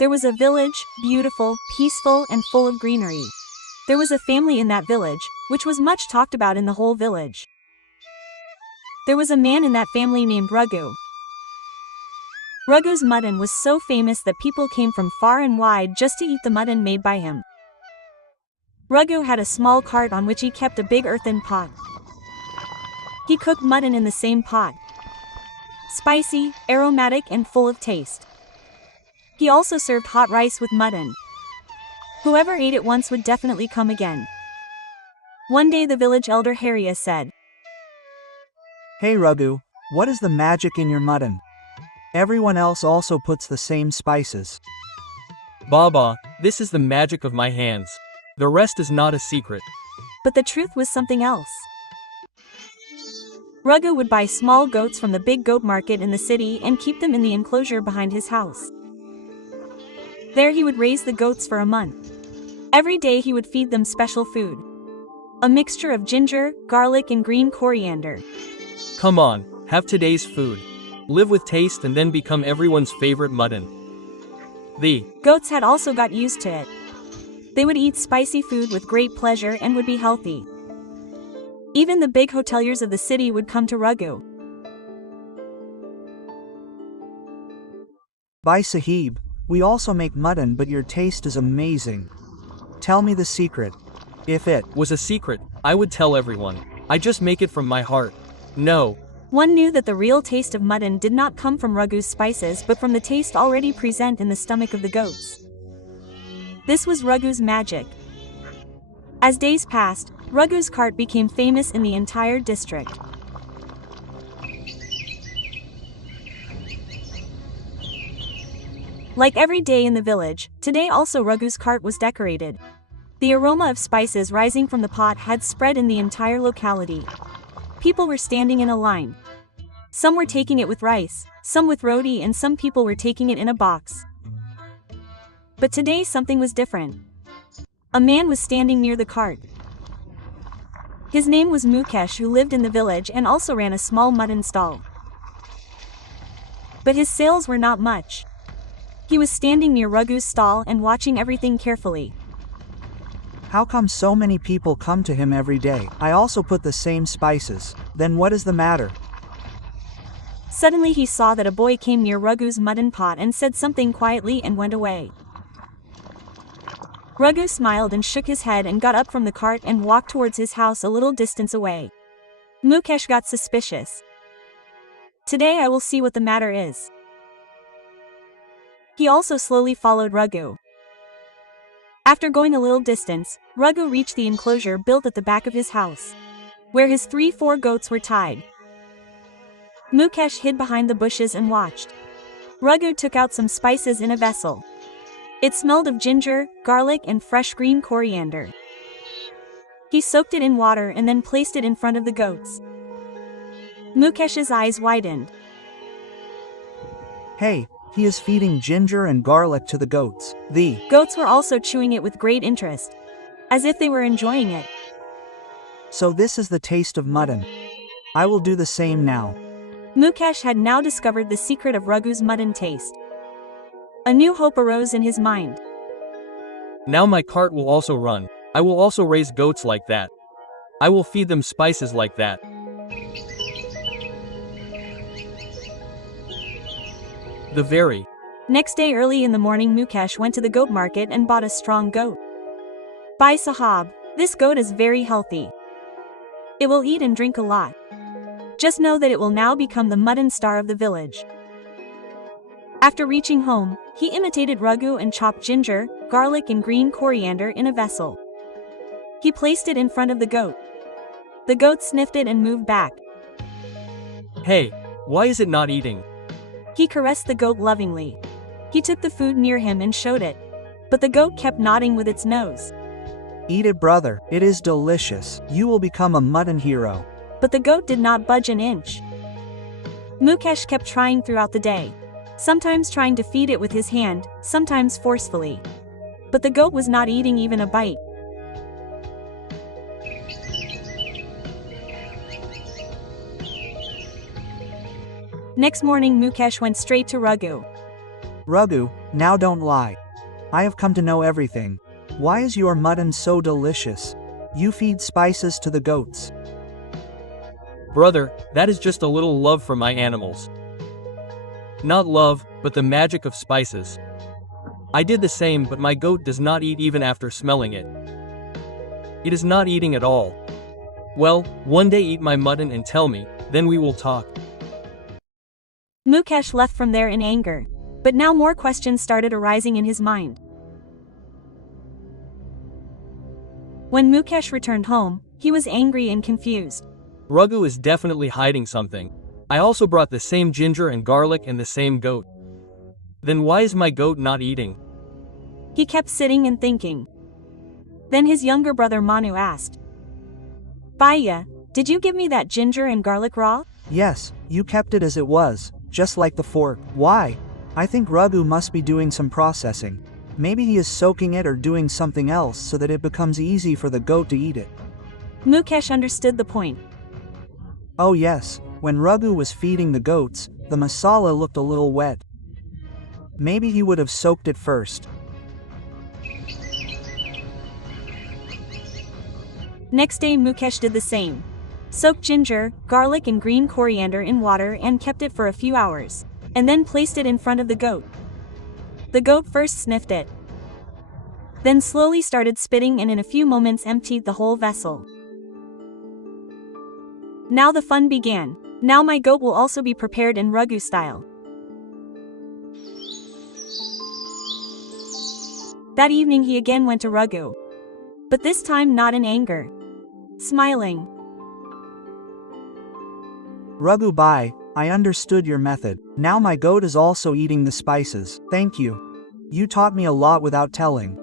There was a village, beautiful, peaceful, and full of greenery. There was a family in that village, which was much talked about in the whole village. There was a man in that family named Raghu. Raghu's mutton was so famous that people came from far and wide just to eat the mutton made by him. Raghu had a small cart on which he kept a big earthen pot. He cooked mutton in the same pot. Spicy, aromatic, and full of taste. He also served hot rice with mutton. Whoever ate it once would definitely come again. One day the village elder Hariya said, "Hey Raghu, what is the magic in your mutton? Everyone else also puts the same spices." Baba, this is the magic of my hands. The rest is not a secret. But the truth was something else. Raghu would buy small goats from the big goat market in the city and keep them in the enclosure behind his house. There he would raise the goats for a month. Every day he would feed them special food. A mixture of ginger, garlic, and green coriander. Come on, have today's food. Live with taste and then become everyone's favorite mutton. The goats had also got used to it. They would eat spicy food with great pleasure and would be healthy. Even the big hoteliers of the city would come to Raghu. Bhai Sahib, we also make mutton, but your taste is amazing. Tell me the secret. If it was a secret, I would tell everyone. I just make it from my heart. No. One knew that the real taste of mutton did not come from Raghu's spices but from the taste already present in the stomach of the goats. This was Raghu's magic. As days passed, Raghu's cart became famous in the entire district. Like every day in the village, today also Raghu's cart was decorated. The aroma of spices rising from the pot had spread in the entire locality. People were standing in a line. Some were taking it with rice, some with roti, and some people were taking it in a box. But today something was different. A man was standing near the cart. His name was Mukesh, who lived in the village and also ran a small mutton stall. But his sales were not much. He was standing near Raghu's stall and watching everything carefully. How come so many people come to him every day? I also put the same spices. Then what is the matter? Suddenly he saw that a boy came near Raghu's mutton pot and said something quietly and went away. Raghu smiled and shook his head and got up from the cart and walked towards his house a little distance away. Mukesh got suspicious. Today I will see what the matter is. He also slowly followed Raghu. After going a little distance, Raghu reached the enclosure built at the back of his house, where his 3-4 goats were tied. Mukesh hid behind the bushes and watched. Raghu took out some spices in a vessel. It smelled of ginger, garlic, and fresh green coriander. He soaked it in water and then placed it in front of the goats. Mukesh's eyes widened. Hey, he is feeding ginger and garlic to the goats. The goats were also chewing it with great interest, as if they were enjoying it. So this is the taste of mutton. I will do the same now. Mukesh had now discovered the secret of Raghu's mutton taste. A new hope arose in his mind. Now my cart will also run. I will also raise goats like that. I will feed them spices like that. The very next day early in the morning, Mukesh went to the goat market and bought a strong goat. Bhai Sahab, this goat is very healthy. It will eat and drink a lot. Just know that it will now become the mutton star of the village. After reaching home, he imitated Raghu and chopped ginger, garlic, and green coriander in a vessel. He placed it in front of the goat. The goat sniffed it and moved back. Hey, why is it not eating? He caressed the goat lovingly. He took the food near him and showed it. But the goat kept nodding with its nose. Eat it, brother. It is delicious. You will become a mutton hero. But the goat did not budge an inch. Mukesh kept trying throughout the day. Sometimes trying to feed it with his hand, sometimes forcefully. But the goat was not eating even a bite. Next morning, Mukesh went straight to Raghu. Raghu, now don't lie. I have come to know everything. Why is your mutton so delicious? You feed spices to the goats. Brother, that is just a little love for my animals. Not love, but the magic of spices. I did the same, but my goat does not eat even after smelling it. It is not eating at all. Well, one day eat my mutton and tell me, then we will talk. Mukesh left from there in anger. But now more questions started arising in his mind. When Mukesh returned home, he was angry and confused. Raghu is definitely hiding something. I also brought the same ginger and garlic and the same goat. Then why is my goat not eating? He kept sitting and thinking. Then his younger brother Manu asked, Bhaiya, did you give me that ginger and garlic raw? Yes, you kept it as it was, just like the fork. Why? I think Raghu must be doing some processing. Maybe he is soaking it or doing something else so that it becomes easy for the goat to eat it. Mukesh understood the point. Oh yes, when Raghu was feeding the goats, the masala looked a little wet. Maybe he would have soaked it first. Next day Mukesh did the same. Soaked ginger, garlic and green coriander in water and kept it for a few hours. And then placed it in front of the goat. The goat first sniffed it. Then slowly started spitting and in a few moments emptied the whole vessel. Now the fun began. Now my goat will also be prepared in Raghu style. That evening he again went to Raghu. But this time not in anger. Smiling. Raghu bhai, I understood your method. Now my goat is also eating the spices. Thank you. You taught me a lot without telling.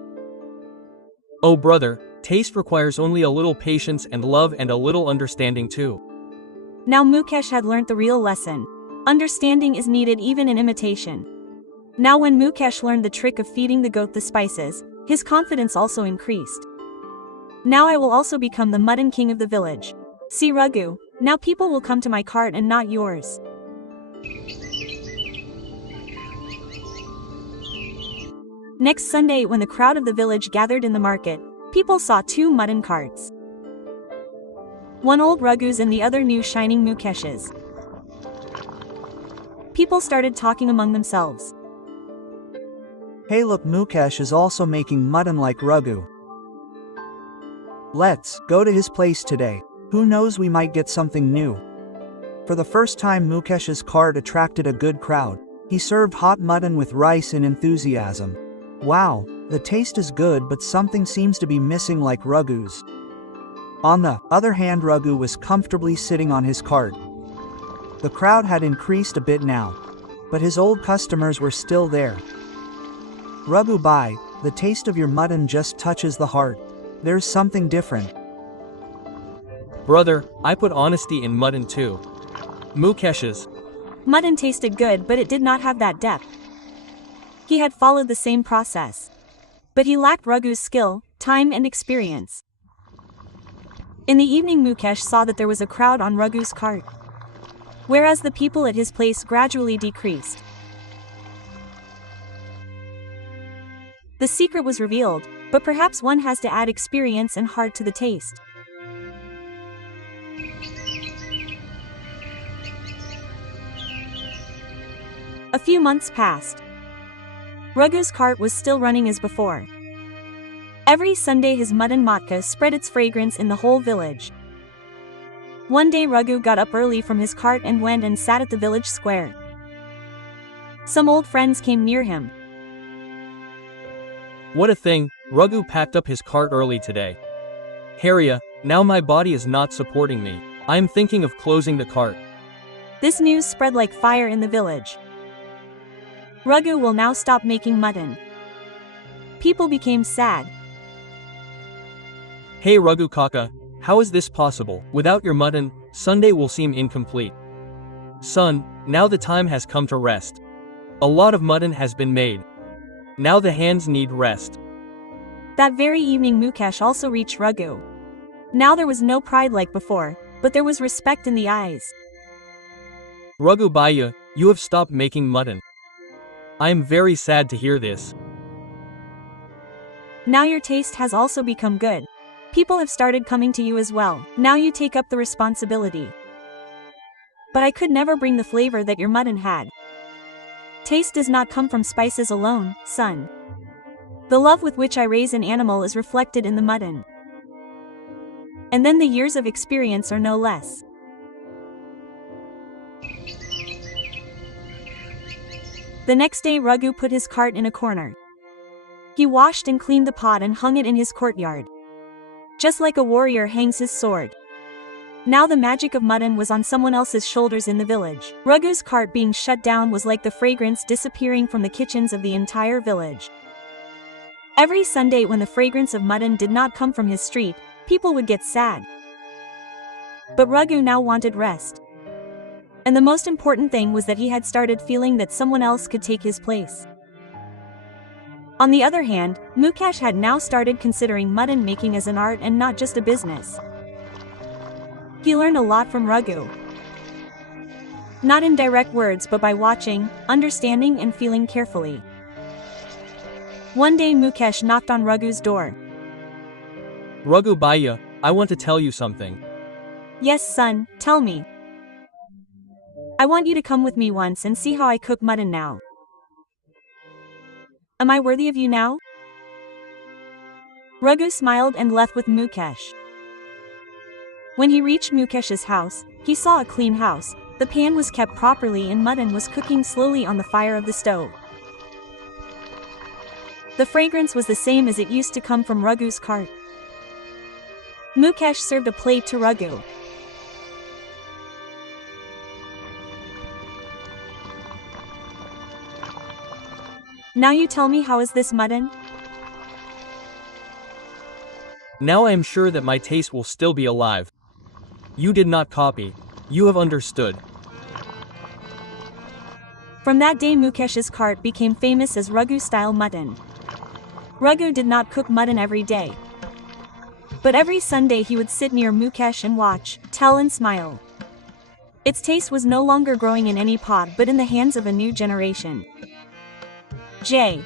Oh brother, taste requires only a little patience and love and a little understanding too. Now Mukesh had learnt the real lesson. Understanding is needed even in imitation. Now when Mukesh learned the trick of feeding the goat the spices, his confidence also increased. Now I will also become the mutton king of the village. See Raghu, now people will come to my cart and not yours. Next Sunday when the crowd of the village gathered in the market, people saw two mutton carts. One old Raghu's and the other new shining Mukesh's. People started talking among themselves. Hey look, Mukesh is also making mutton like Raghu. Let's go to his place today. Who knows, we might get something new. For the first time Mukesh's cart attracted a good crowd. He served hot mutton with rice in enthusiasm. Wow, the taste is good but something seems to be missing like Raghu's. On the other hand, Raghu was comfortably sitting on his cart. The crowd had increased a bit now. But his old customers were still there. Raghu bhai, the taste of your mutton just touches the heart. There's something different. Brother, I put honesty in mutton too. Mukesh's mutton tasted good but it did not have that depth. He had followed the same process. But he lacked Raghu's skill, time and experience. In the evening Mukesh saw that there was a crowd on Raghu's cart. Whereas the people at his place gradually decreased. The secret was revealed, but perhaps one has to add experience and heart to the taste. A few months passed. Raghu's cart was still running as before. Every Sunday his mutton matka spread its fragrance in the whole village. One day Raghu got up early from his cart and went and sat at the village square. Some old friends came near him. What a thing, Raghu packed up his cart early today. Kahaniya, now my body is not supporting me. I am thinking of closing the cart. This news spread like fire in the village. Raghu will now stop making mutton. People became sad. Hey Raghu Kaka, how is this possible? Without your mutton, Sunday will seem incomplete. Son, now the time has come to rest. A lot of mutton has been made. Now the hands need rest. That very evening Mukesh also reached Raghu. Now there was no pride like before, but there was respect in the eyes. Raghu bhaiya, you have stopped making mutton. I am very sad to hear this. Now your taste has also become good. People have started coming to you as well. Now you take up the responsibility. But I could never bring the flavor that your mutton had. Taste does not come from spices alone, son. The love with which I raise an animal is reflected in the mutton. And then the years of experience are no less. The next day Raghu put his cart in a corner. He washed and cleaned the pot and hung it in his courtyard. Just like a warrior hangs his sword. Now the magic of mutton was on someone else's shoulders in the village. Raghu's cart being shut down was like the fragrance disappearing from the kitchens of the entire village. Every Sunday when the fragrance of mutton did not come from his street, people would get sad. But Raghu now wanted rest. And the most important thing was that he had started feeling that someone else could take his place. On the other hand, Mukesh had now started considering mutton making as an art and not just a business. He learned a lot from Raghu. Not in direct words but by watching, understanding and feeling carefully. One day Mukesh knocked on Raghu's door. Raghu Bhaiya, I want to tell you something. Yes son, tell me. I want you to come with me once and see how I cook mutton now. Am I worthy of you now? Raghu smiled and left with Mukesh. When he reached Mukesh's house, he saw a clean house, the pan was kept properly and mutton was cooking slowly on the fire of the stove. The fragrance was the same as it used to come from Raghu's cart. Mukesh served a plate to Raghu. Now you tell me, how is this mutton? Now I am sure that my taste will still be alive. You did not copy. You have understood. From that day Mukesh's cart became famous as Raghu-style mutton. Raghu did not cook mutton every day. But every Sunday he would sit near Mukesh and watch, tell and smile. Its taste was no longer growing in any pot but in the hands of a new generation. J.